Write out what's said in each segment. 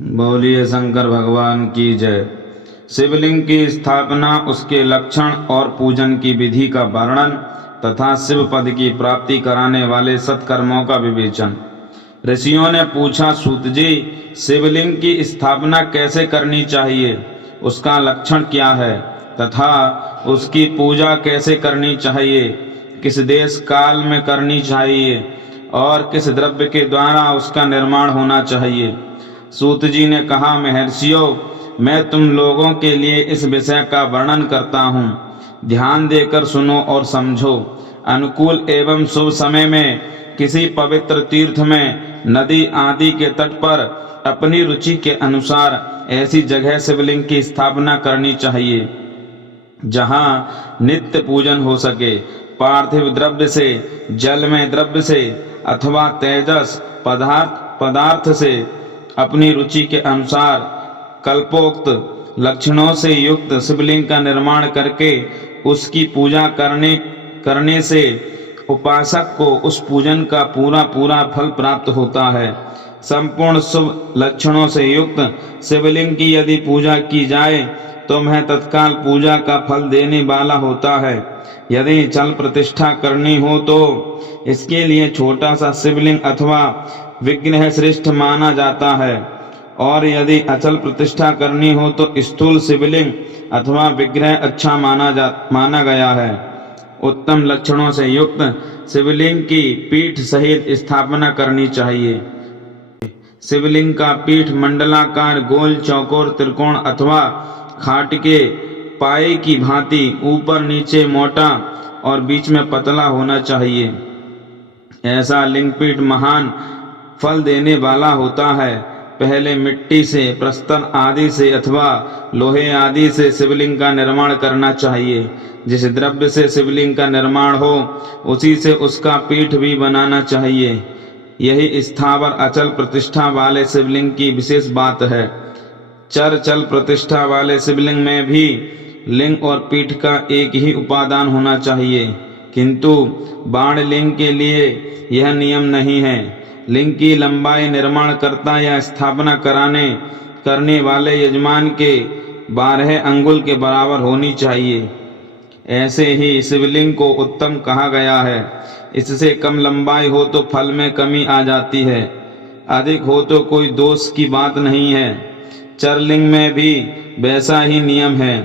बोलिए शंकर भगवान की जय। शिवलिंग की स्थापना, उसके लक्षण और पूजन की विधि का वर्णन तथा शिव पद की प्राप्ति कराने वाले सत्कर्मों का विवेचन। ऋषियों ने पूछा, सूत जी, शिवलिंग की स्थापना कैसे करनी चाहिए, उसका लक्षण क्या है तथा उसकी पूजा कैसे करनी चाहिए, किस देश काल में करनी चाहिए और किस द्रव्य के द्वारा उसका निर्माण होना चाहिए। सूत जी ने कहा, महर्षियों, मैं तुम लोगों के लिए इस विषय का वर्णन करता हूँ, ध्यान देकर सुनो और समझो। अनुकूल एवं शुभ समय में किसी पवित्र तीर्थ में, नदी आदि के तट पर अपनी रुचि के अनुसार ऐसी जगह शिवलिंग की स्थापना करनी चाहिए जहाँ नित्य पूजन हो सके। पार्थिव द्रव्य से, जल में द्रव्य से अथवा तेजस पदार्थ से अपनी रुचि के अनुसार कल्पोक्त लक्षणों से युक्त शिवलिंग का निर्माण करके उसकी पूजा करने से उपासक को उस पूजन का पूरा फल प्राप्त होता है। संपूर्ण शुभ लक्षणों से युक्त शिवलिंग की यदि पूजा की जाए तो वह तत्काल पूजा का फल देने वाला होता है। यदि चल प्रतिष्ठा करनी हो तो इसके लिए छोटा सा शिवलिंग अथवा विग्रह श्रेष्ठ माना जाता है, और यदि अचल प्रतिष्ठा करनी हो तो स्थूल शिवलिंग अथवा विग्रह अच्छा माना गया है। उत्तम लक्षणों से युक्त शिवलिंग की पीठ सहित स्थापना करनी चाहिए। शिवलिंग का पीठ मंडलाकार, गोल, चौकोर, त्रिकोण अथवा खाट के पाए की भांति ऊपर नीचे मोटा और बीच में पतला होना चाहिए। ऐसा लिंग पीठ महान फल देने वाला होता है। पहले मिट्टी से, प्रस्तर आदि से अथवा लोहे आदि से शिवलिंग का निर्माण करना चाहिए। जिस द्रव्य से शिवलिंग का निर्माण हो उसी से उसका पीठ भी बनाना चाहिए। यही स्थावर अचल प्रतिष्ठा वाले शिवलिंग की विशेष बात है। चल प्रतिष्ठा वाले शिवलिंग में भी लिंग और पीठ का एक ही उपादान होना चाहिए, किंतु बाण लिंग के लिए यह नियम नहीं है। लिंग की लंबाई निर्माणकर्ता या स्थापना करने वाले यजमान के 12 अंगुल के बराबर होनी चाहिए। ऐसे ही शिवलिंग को उत्तम कहा गया है। इससे कम लंबाई हो तो फल में कमी आ जाती है, अधिक हो तो कोई दोष की बात नहीं है। चरलिंग में भी वैसा ही नियम है।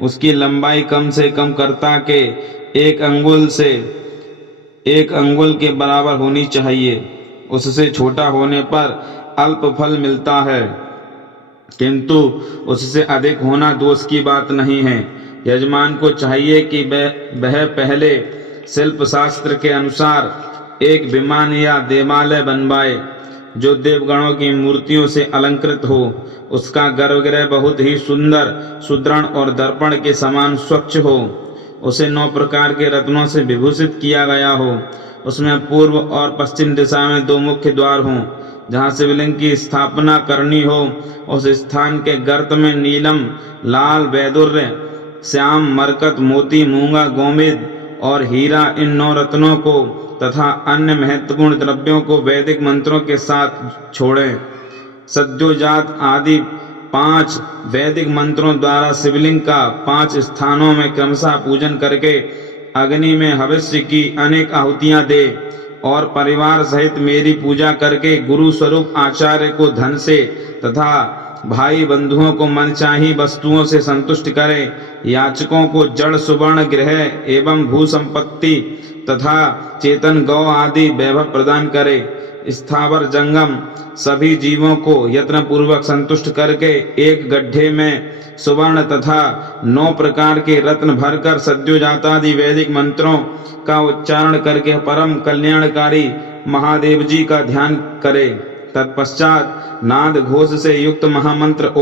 उसकी लंबाई कम से कम कर्ता के 1 अंगुल के बराबर होनी चाहिए। उससे छोटा होने पर अल्प फल मिलता है, किंतु उससे अधिक होना दोष की बात नहीं है। यजमान को चाहिए कि वह पहले शिल्प शास्त्र के अनुसार एक विमान या देवालय बनवाए जो देवगणों की मूर्तियों से अलंकृत हो। उसका गर्भगृह बहुत ही सुंदर, सुदृढ़ और दर्पण के समान स्वच्छ हो। उसे 9 प्रकार के रत्नों से विभूषित किया गया हो। उसमें पूर्व और पश्चिम दिशा में 2 मुख्य द्वार हों। जहाँ शिवलिंग की स्थापना करनी हो उस स्थान के गर्त में नीलम, लाल, वैदुर्य, श्याम, मरकत, मोती, मूंगा, गोमेद और हीरा, इन 9 रत्नों को तथा अन्य महत्वपूर्ण द्रव्यों को वैदिक मंत्रों के साथ छोड़ें। सद्योजात आदि 5 वैदिक मंत्रों द्वारा शिवलिंग का 5 स्थानों में क्रमशः पूजन करके अग्नि में हविष्य की अनेक आहुतियां दे और परिवार सहित मेरी पूजा करके गुरु स्वरूप आचार्य को धन से तथा भाई बंधुओं को मनचाही वस्तुओं से संतुष्ट करे। याचकों को जड़ सुवर्ण गृह एवं भू संपत्ति तथा चेतन गौ आदि वैभव प्रदान करे। स्थावर जंगम सभी जीवों को यत्न पूर्वक संतुष्ट करके एक गड्ढे में सुवर्ण तथा 9 प्रकार के रत्न भरकर सद्योजातादि वैदिक मंत्रों का उच्चारण करके परम कल्याणकारी महादेव जी का ध्यान करे। तत्पश्चात नाद घोष से युक्त महामंत्र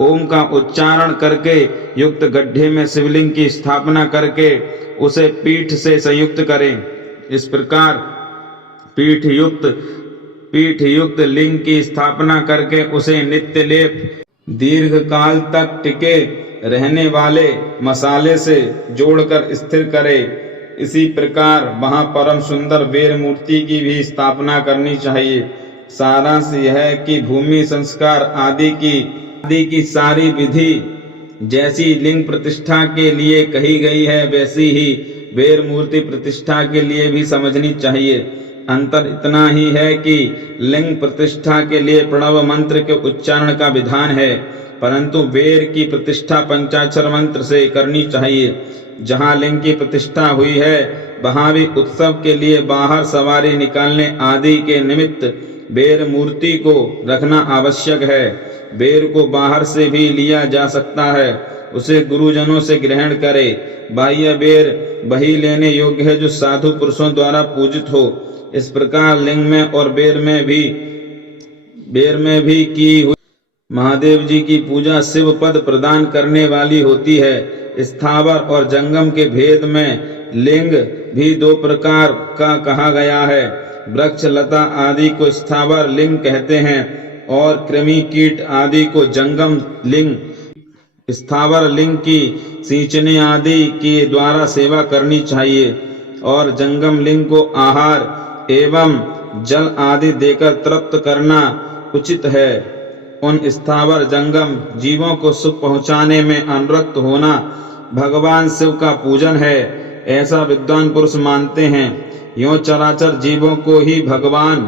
ओम का उच्चारण करके युक्त गड्ढे में शिवलिंग की स्थापना करके उसे पीठ से संयुक्त करें। इस प्रकार पीठ युक्त लिंग की स्थापना करके उसे नित्य लेप, दीर्घ काल तक टिके रहने वाले मसाले से जोड़कर स्थिर करे। इसी प्रकार वहां परम सुंदर वेर मूर्ति की भी स्थापना करनी चाहिए। सारांश यह है कि भूमि संस्कार आदि की सारी विधि जैसी लिंग प्रतिष्ठा के लिए कही गई है वैसी ही वेर मूर्ति प्रतिष्ठा के लिए भी समझनी चाहिए। अंतर इतना ही है कि लिंग प्रतिष्ठा के लिए प्रणव मंत्र के उच्चारण का विधान है, परंतु वेर की प्रतिष्ठा पंचाक्षर मंत्र से करनी चाहिए। जहाँ लिंग की प्रतिष्ठा हुई है वहाँ भी उत्सव के लिए बाहर सवारी निकालने आदि के निमित्त बेर मूर्ति को रखना आवश्यक है। बेर को बाहर से भी लिया जा सकता है, उसे गुरुजनों से ग्रहण करे। बाह्य बेर वही लेने योग्य है जो साधु पुरुषों द्वारा पूजित हो। इस प्रकार लिंग में और बेर में भी की हुई महादेव जी की पूजा शिव पद प्रदान करने वाली होती है। स्थावर और जंगम के भेद में लिंग भी दो प्रकार का कहा गया है। वृक्ष लता आदि को स्थावर लिंग कहते हैं और कृमि कीट आदि को जंगम लिंग। स्थावर लिंग की सींचने आदि के द्वारा सेवा करनी चाहिए और जंगम लिंग को आहार एवं जल आदि देकर तृप्त करना उचित है। उन स्थावर जंगम जीवों को सुख पहुंचाने में अनुरक्त होना भगवान शिव का पूजन है, ऐसा विद्वान पुरुष मानते हैं। यों चराचर जीवों को ही भगवान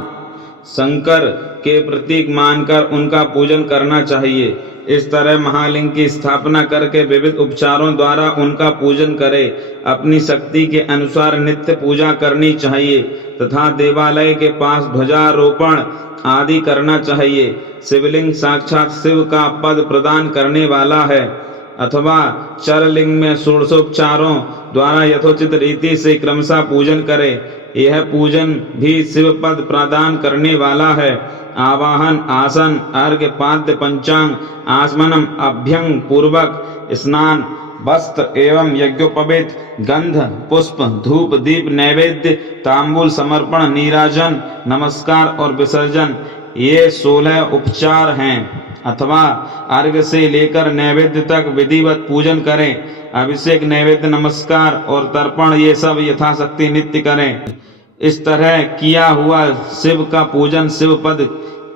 शंकर के प्रतीक मानकर उनका पूजन करना चाहिए। इस तरह महालिंग की स्थापना करके विविध उपचारों द्वारा उनका पूजन करे। अपनी शक्ति के अनुसार नित्य पूजा करनी चाहिए तथा देवालय के पास ध्वजारोपण आदि करना चाहिए। शिवलिंग साक्षात शिव का पद प्रदान करने वाला है अथवा चरलिंग में षोडशोपचारों द्वारा यथोचित रीति से क्रमशः पूजन करे। यह पूजन भी शिव पद प्रदान करने वाला है। आवाहन, आसन, अर्घ्य, पाद्य, पंचांग, आचमनम, अभ्यंग पूर्वक स्नान, वस्त्र एवं यज्ञोपवीत, गंध, पुष्प, धूप, दीप, नैवेद्य, तांबूल समर्पण, नीराजन, नमस्कार और विसर्जन, ये 16 उपचार हैं। अथवा अर्घ्य से लेकर नैवेद्य तक विधिवत पूजन करें। अभिषेक, नैवेद्य, नमस्कार और तर्पण ये सब यथाशक्ति नित्य करें। इस तरह किया हुआ शिव का पूजन शिव पद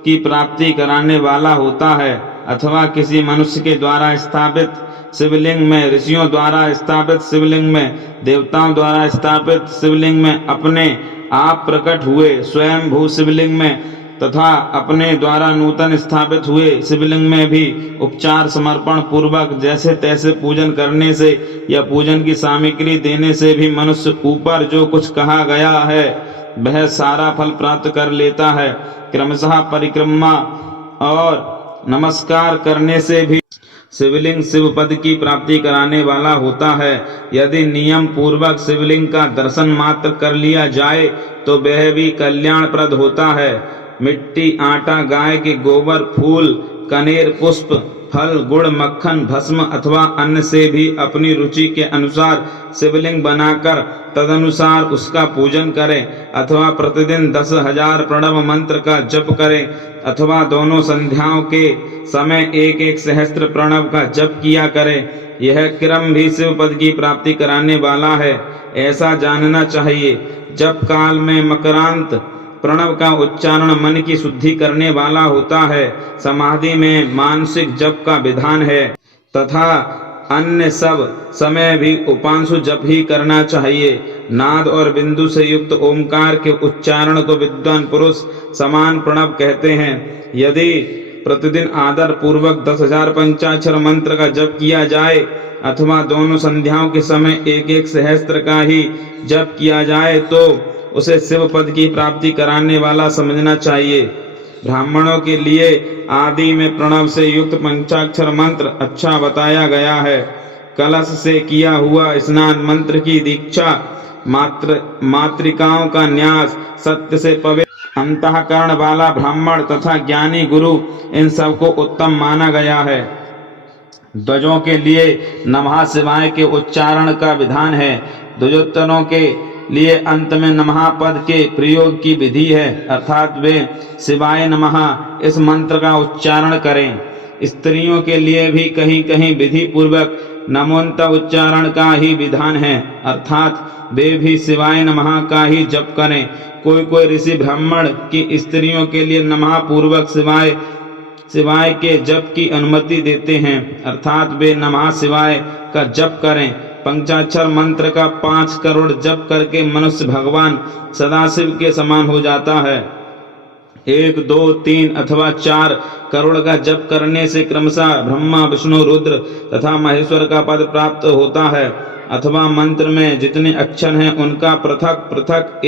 की प्राप्ति कराने वाला होता है। अथवा किसी मनुष्य के द्वारा स्थापित शिवलिंग में, ऋषियों द्वारा स्थापित शिवलिंग में, देवताओं द्वारा स्थापित शिवलिंग में, अपने आप प्रकट हुए स्वयंभू शिवलिंग में तथा अपने द्वारा नूतन स्थापित हुए शिवलिंग में भी उपचार समर्पण पूर्वक जैसे तैसे पूजन करने से या पूजन की सामग्री देने से भी मनुष्य ऊपर जो कुछ कहा गया है वह सारा फल प्राप्त कर लेता है। क्रमशः परिक्रमा और नमस्कार करने से भी शिवलिंग शिव पद की प्राप्ति कराने वाला होता है। यदि नियम पूर्वक शिवलिंग का दर्शन मात्र कर लिया जाए तो वह भी कल्याणप्रद होता है। मिट्टी, आटा, गाय के गोबर, फूल, कनेर, पुष्प, फल, गुड़, मक्खन, भस्म अथवा अन्न से भी अपनी रुचि के अनुसार शिवलिंग बनाकर तदनुसार उसका पूजन करें। अथवा प्रतिदिन 10,000 प्रणव मंत्र का जप करें अथवा दोनों संध्याओं के समय 1-1 सहस्त्र प्रणव का जप किया करें। यह क्रम भी शिव पद की प्राप्ति कराने वाला है, ऐसा जानना चाहिए। जप काल में मकरांत प्रणव का उच्चारण मन की शुद्धि करने वाला होता है। समाधि में मानसिक जप का विधान है तथा अन्य सब समय भी उपांशु जप ही करना चाहिए। नाद और बिंदु से युक्त ओमकार के उच्चारण को विद्वान पुरुष समान प्रणव कहते हैं। यदि प्रतिदिन आदर पूर्वक 10,000 पंचाक्षर मंत्र का जप किया जाए अथवा दोनों संध्याओं के समय 1-1 सहस्त्र का ही जप किया जाए तो उसे शिव पद की प्राप्ति कराने वाला समझना चाहिए। ब्राह्मणों के लिए आदि में प्रणव से युक्त पंचाक्षर मंत्र अच्छा बताया गया है। कलश से किया हुआ स्नान, मंत्र की दीक्षा, मातृकाओं का न्यास, सत्य से पवित्र अंतःकरण वाला ब्राह्मण तथा ज्ञानी गुरु, इन सबको उत्तम माना गया है। ध्वजों के लिए नमः शिवाय के उच्चारण का विधान है। ध्वजोत्तरों के लिए अंत में नमः पद के प्रयोग की विधि है, अर्थात वे शिवाय नमः इस मंत्र का उच्चारण करें। स्त्रियों के लिए भी कहीं कहीं विधि पूर्वक नमोन्त उच्चारण का ही विधान है, अर्थात वे भी शिवाय नमः का ही जप करें। कोई कोई ऋषि ब्राह्मण की स्त्रियों के लिए नमः पूर्वक शिवाय के जप की अनुमति देते हैं, अर्थात वे नमः शिवाय का जप करें। पंचाक्षर मंत्र का 5 करोड़ जप करके मनुष्य भगवान सदाशिव के समान हो जाता है। 1, 2, 3 अथवा 4 करोड़ का जप करने से क्रमशः ब्रह्मा, विष्णु, रुद्र तथा महेश्वर का पद प्राप्त होता है। अथवा मंत्र में जितने अक्षर हैं उनका पृथक पृथक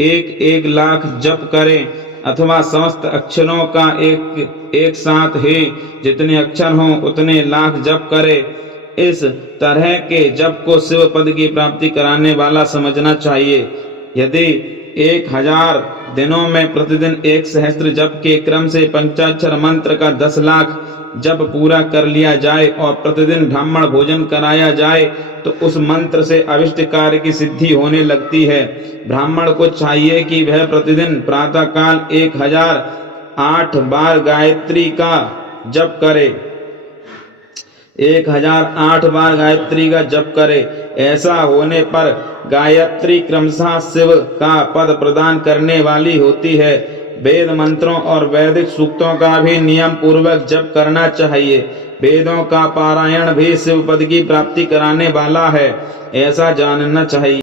एक लाख जप करें, अथवा समस्त अक्षरों का एक साथ ही जितने अक्षर हों उतने लाख जप करे। इस तरह के जप को शिव पद की प्राप्ति कराने वाला समझना चाहिए। यदि 1000 दिनों में प्रतिदिन 1 सहस्त्र जप के क्रम से पंचाक्षर मंत्र का 10 लाख जप पूरा कर लिया जाए और प्रतिदिन ब्राह्मण भोजन कराया जाए तो उस मंत्र से अभिष्ट कार्य की सिद्धि होने लगती है। ब्राह्मण को चाहिए कि वह प्रतिदिन प्रातः काल 1008 बार गायत्री का जप करे, 1008 बार गायत्री का जप करे। ऐसा होने पर गायत्री क्रमशः शिव का पद प्रदान करने वाली होती है। वेद मंत्रों और वैदिक सूक्तों का भी नियम पूर्वक जप करना चाहिए। वेदों का पारायण भी शिव पद की प्राप्ति कराने वाला है, ऐसा जानना चाहिए।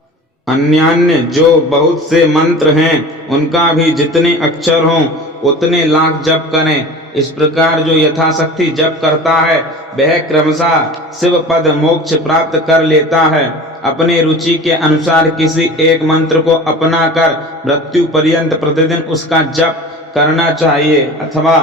अन्यान्य जो बहुत से मंत्र हैं उनका भी जितने अक्षर हों उतने लाख जप करें। इस प्रकार जो यथाशक्ति जप करता है वह क्रमशः शिव पद मोक्ष प्राप्त कर लेता है। अपने रुचि के अनुसार किसी एक मंत्र को अपना कर मृत्यु पर्यंत प्रतिदिन उसका जप करना चाहिए, अथवा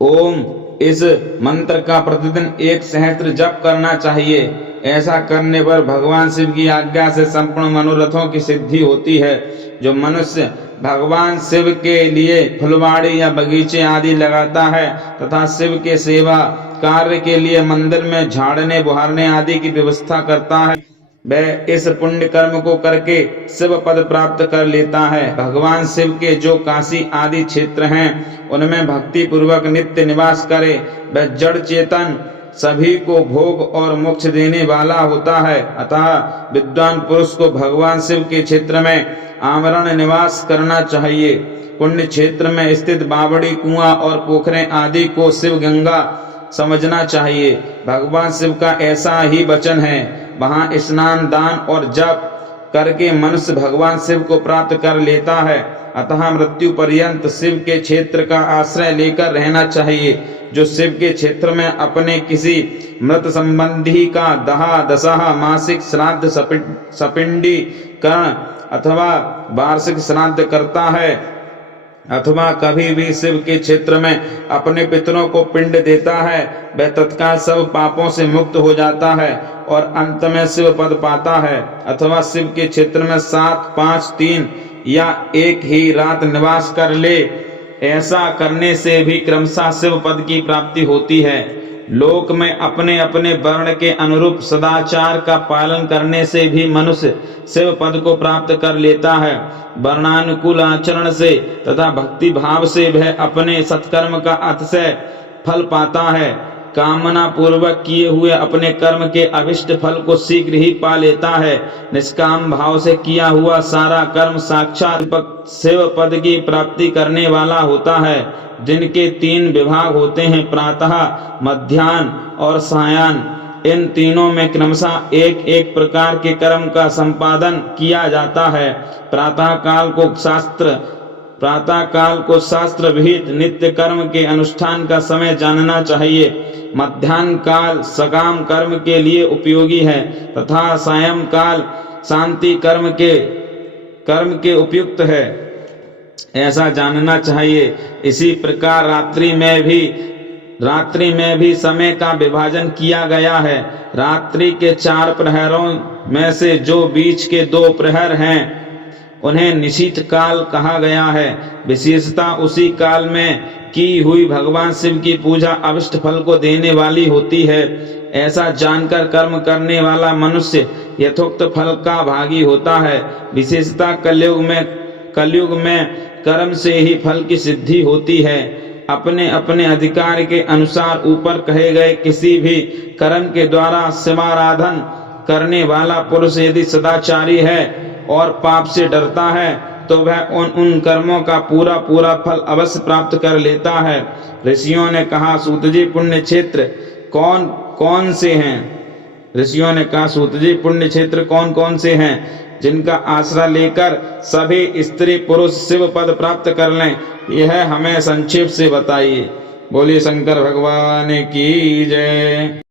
ओम इस मंत्र का प्रतिदिन 1 सहस्त्र जप करना चाहिए। ऐसा करने पर भगवान शिव की आज्ञा से संपूर्ण मनोरथों की सिद्धि होती है। जो मनुष्य भगवान शिव के लिए फुलवाड़ी या बगीचे आदि लगाता है तथा शिव के सेवा कार्य के लिए मंदिर में झाड़ने बुहारने आदि की व्यवस्था करता है, वह इस पुण्य कर्म को करके शिव पद प्राप्त कर लेता है। भगवान शिव के जो काशी आदि क्षेत्र हैं उनमें भक्ति पूर्वक नित्य निवास करे, वह जड़ चेतन सभी को भोग और मोक्ष देने वाला होता है। अतः विद्वान पुरुष को भगवान शिव के क्षेत्र में आमरण निवास करना चाहिए। पुण्य क्षेत्र में स्थित बावड़ी, कुआं और पोखरे आदि को शिव गंगा समझना चाहिए। भगवान शिव का ऐसा ही वचन है, वहां स्नान, दान और जप करके मनुष्य भगवान शिव को प्राप्त कर लेता है। अतः मृत्यु पर्यंत शिव के क्षेत्र का आश्रय लेकर रहना चाहिए। जो शिव के क्षेत्र में अपने किसी मृत संबंधी का दहा, दशा, मासिक श्राद्ध, सपिंडी कर्ण अथवा वार्षिक श्राद्ध करता है, अथवा कभी भी शिव के क्षेत्र में अपने पितरों को पिंड देता है, वह तत्काल सब पापों से मुक्त हो जाता है और अंत में शिव पद पाता है। अथवा शिव के क्षेत्र में 7, 5, 3 या 1 ही रात निवास कर ले, ऐसा करने से भी क्रमशः शिव पद की प्राप्ति होती है। लोक में अपने अपने वर्ण के अनुरूप सदाचार का पालन करने से भी मनुष्य शिव पद को प्राप्त कर लेता है। वर्णानुकूल आचरण से तथा भक्ति भाव से वह अपने सत्कर्म का अतिशय फल पाता है। कामना पूर्वक किए हुए अपने कर्म के अभिष्ट फल को शीघ्र ही पा लेता है। निष्काम भाव से किया हुआ सारा कर्म साक्षात शिव पद की प्राप्ति करने वाला होता है, जिनके 3 विभाग होते हैं, प्रातः, मध्याह्न और सायं। इन तीनों में क्रमशः एक एक प्रकार के कर्म का संपादन किया जाता है। प्रातः काल को शास्त्र विहित नित्य कर्म के अनुष्ठान का समय जानना चाहिए। मध्याह्न काल सकाम कर्म के लिए उपयोगी है तथा सायं काल शांति कर्म के उपयुक्त है, ऐसा जानना चाहिए। इसी प्रकार रात्रि में भी समय का विभाजन किया गया है। रात्रि के 4 प्रहरों में से जो बीच के 2 प्रहर हैं उन्हें निशीथ काल कहा गया है। विशेषता उसी काल में की हुई भगवान शिव की पूजा अभिष्ट फल को देने वाली होती है। ऐसा जानकर कर्म करने वाला मनुष्य यथोक्त फल का भागी होता है। विशेषता कलयुग में कर्म से ही फल की सिद्धि होती है। अपने अपने अधिकार के अनुसार ऊपर कहे गए किसी भी कर्म के द्वारा शिवाराधन करने वाला पुरुष यदि सदाचारी है और पाप से डरता है तो वह उन कर्मों का पूरा पूरा फल अवश्य प्राप्त कर लेता है। ऋषियों ने कहा, सूत जी पुण्य क्षेत्र कौन कौन से हैं? ऋषियों ने कहा, सूत जी पुण्य क्षेत्र कौन कौन से हैं जिनका आश्रय लेकर सभी स्त्री पुरुष शिव पद प्राप्त कर लें, यह हमें संक्षेप से बताइए। बोलिए शंकर भगवान की जय।